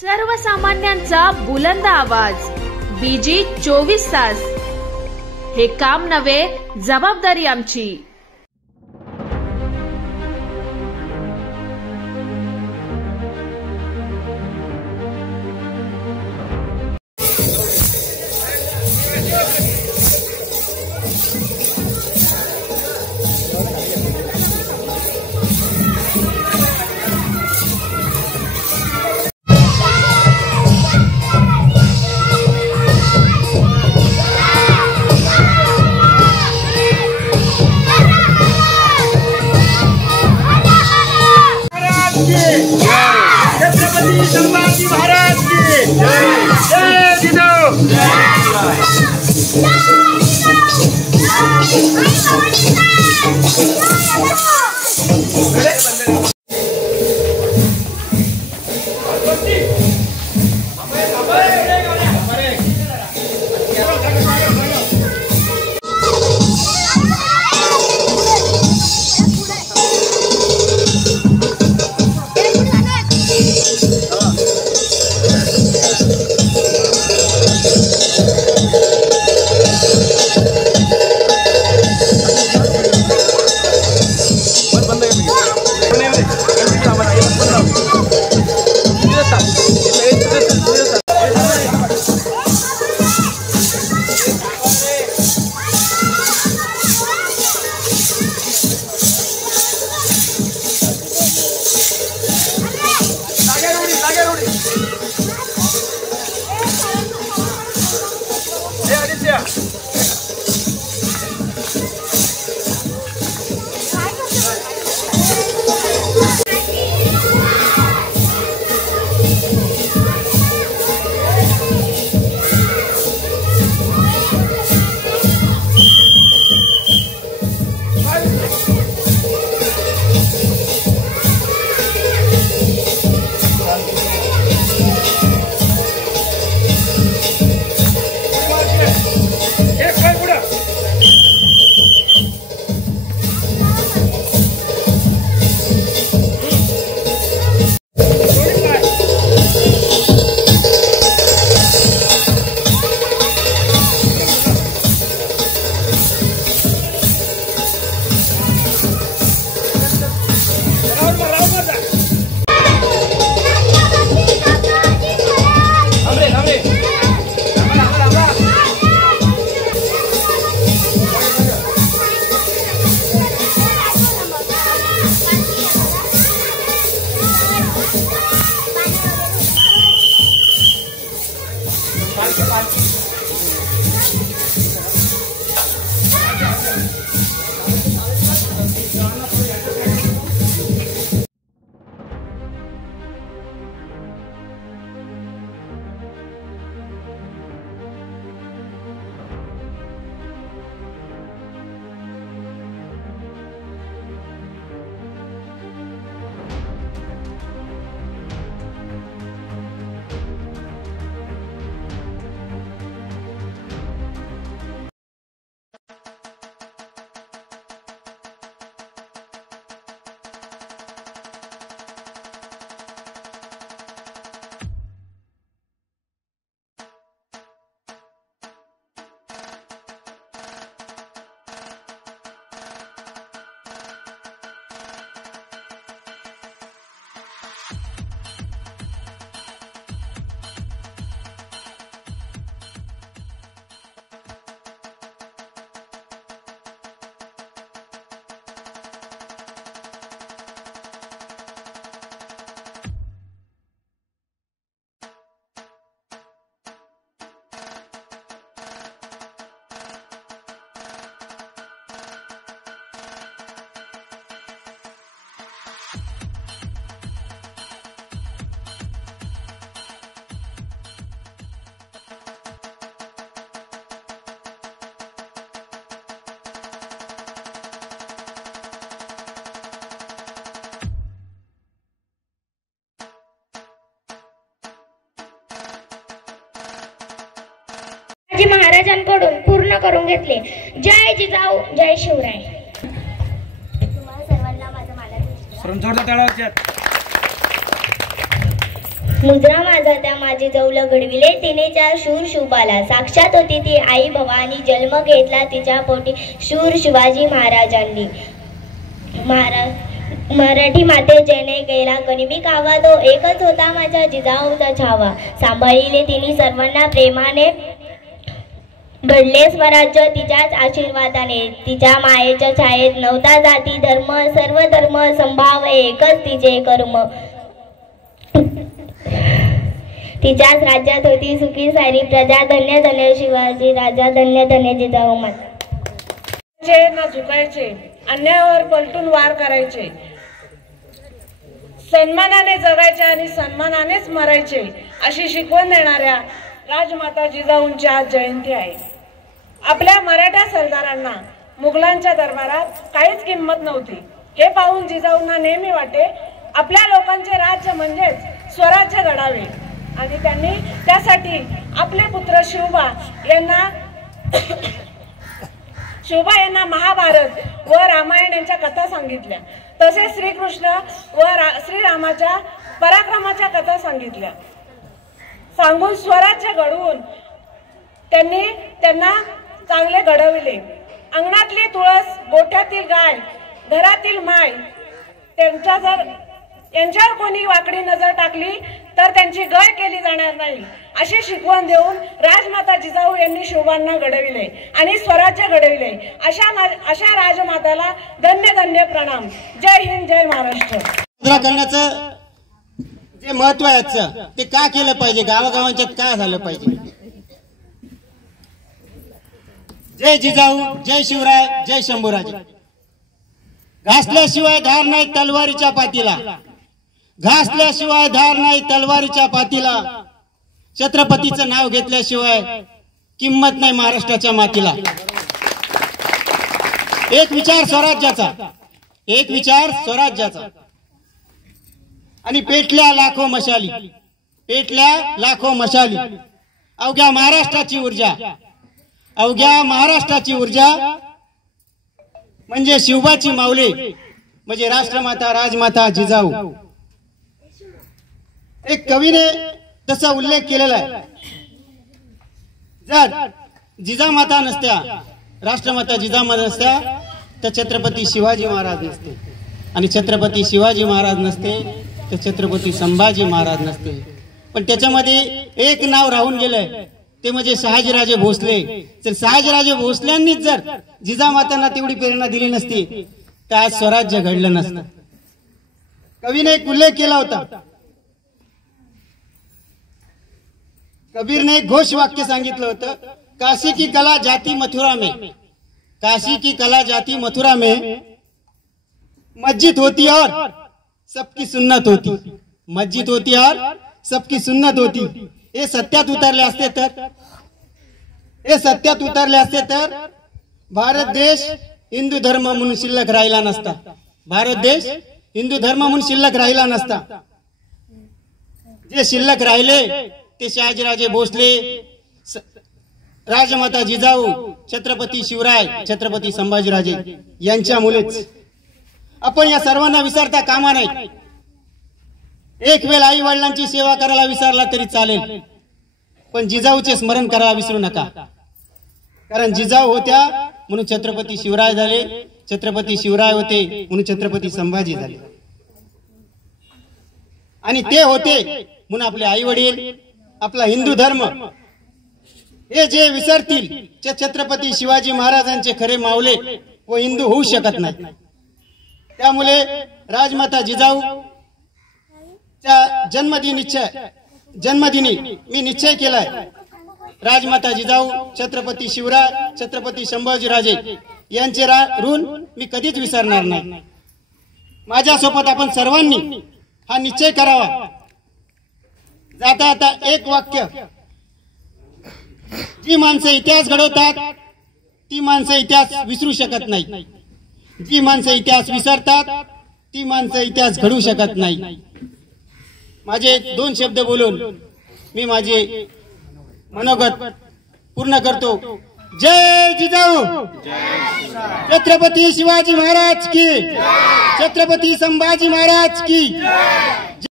सर्वसामान्यांचा बुलंद आवाज, बीजी 24 तास. हे काम नव्हे, जबाबदारी आमची. महाराजांकडून पूर्ण करून घेतले. जय जिजाऊ, जय शिवराय. तुम्हाला सर्वांना माझा मालाचा मुजरा माझा त्या माझे जवळ घडविले तिने त्या शूर शुभाला साक्षात होती ती आई भवानी जन्म घेतला तिच्या पोटी शूर शिवाजी महाराजांनी मराठी माते जने केला गनिमी कावा तो एकच होता माझ्या जिजाऊचा छावा सांभाळिले तिने सर्वांना प्रेमाने घडले स्वराज्य तिच्याच आशीर्वादाने तिच्या मायेच्या छायेत नव्हता जाती धर्म सर्व धर्म संभाव एकच तिचे कर्म तिच्याच राज्यात होती सुखी सारी प्रजा धन्य धन्य शिवाजी राजा धन्य धन्य जिजाऊ माता ना झुकायचे अन्यायावर पलटून वार करायचे सन्मानाने जगायचे आणि सन्मानानेच मरायचे अशी शिकवण देणाऱ्या राजमाता जिजाऊंची आज जयंती आहे। आपल्या मराठा सरदारांना मुघलांच्या दरबारात काहीच किंमत नव्हती हे पाहून जिजाऊंना नेहमी वाटे आपल्या लोकांचे राज्य म्हणजेच स्वराज्य घडावे आणि त्यांनी त्यासाठी आपले पुत्र शिवबा यांना महाभारत व रामायण यांच्या कथा सांगितल्या तसेच श्रीकृष्ण व श्रीरामाच्या पराक्रमाच्या कथा सांगितल्या सांगून स्वराज्य घडवून त्यांनी त्यांना चांगले घडविले। अंगणातली तुळस गोठ्यातील गाय घरातील माय यांच्यावर कोणी वाकडी नजर टाकली तर त्यांची गय केली जाणार नाही अशी शिकवण देऊन राजमाता जिजाऊ यांनी शोभांना घडविले आणि स्वराज्य घडविले। अशा राजमाताला धन्य धन्य प्रणाम। जय हिंद जय महाराष्ट्र। करण्याचं जे महत्व आहे ते का केलं पाहिजे गावागावांच्यात काय झालं पाहिजे। जय जिजाऊ जय शिवराय जय शंभूराजे। घासल्याशिवाय धार नाही तलवारीच्या पातीला घासल्याशिवाय धार नाही तलवारीच्या पातीला छत्रपतीचं नाव घेतल्याशिवाय किंमत नाही महाराष्ट्राच्या मातीला। एक विचार स्वराज्याचा आणि पेटल्या लाखो मशाली अवघ्या महाराष्ट्राची ऊर्जा म्हणजे शिवबाची माऊली म्हणजे राष्ट्रमाता राजमाता जिजाऊ। एक कवीने तसा उल्लेख केलेला आहे जर जिजामाता नसत्या राष्ट्रमाता जिजामाता नसत्या तर छत्रपती शिवाजी महाराज नसते आणि छत्रपती शिवाजी महाराज नसते तर छत्रपती संभाजी महाराज नसते। पण त्याच्यामध्ये एक नाव राहून गेलंय ते म्हणजे शहाजीराजे भोसले। तर शहाजीराजे भोसल्यांनीच जर जिजामातांना तेवढी प्रेरणा दिली नसती तर आज स्वराज्य घडलं नसतं। कवीने एक उल्लेख केला होता कबीर ने एक घोष वाक्य सांगितलं होतं काशी की कला जाती मथुरा में मस्जिद होती और सबकी सुन्नत होती हे सत्यात उतरले असते तर भारत देश हिंदू धर्म म्हणून शिल्लक राहिला नसता। जे शिल्लक राहिले ते शहाजीराजे भोसले राजमाता जिजाऊ छत्रपती शिवराय छत्रपती संभाजीराजे यांच्या मुलेच। आपण या सर्वांना विसरता कामा नाही। एक वेळ आई वडिलांची सेवा करायला विसरला तरी चालेल पण जिजाऊचे स्मरण करायला विसरू नका कारण जिजाऊ होत्या म्हणून छत्रपती शिवराय झाले छत्रपती शिवराय होते म्हणून छत्रपती संभाजी झाले आणि ते होते म्हणून आपले आई वडील आपला हिंदू धर्म हे जे विसरतील ते छत्रपती शिवाजी महाराजांचे खरे मावले व हिंदू होऊ शकत नाही। त्यामुळे राजमाता जिजाऊ जन्मदिनी मी निश्चय केलाय राजमाता जिजाऊ छत्रपती शिवराय छत्रपती संभाजीराजे यांचे ऋण मी कधीच विसरणार नाही। माझ्यासोबत आपण सर्वांनी हा निश्चय करावा। जाता आता एक वाक्य जी माणसं इतिहास घडवतात ती माणसं इतिहास विसरू शकत नाही जी माणसं इतिहास विसरतात ती माणसं इतिहास घडवू शकत नाही। माझे दोन शब्द बोलून मी माझे मनोगत पूर्ण करतो। जय जिजाऊ छत्रपती शिवाजी महाराज की छत्रपती संभाजी महाराज की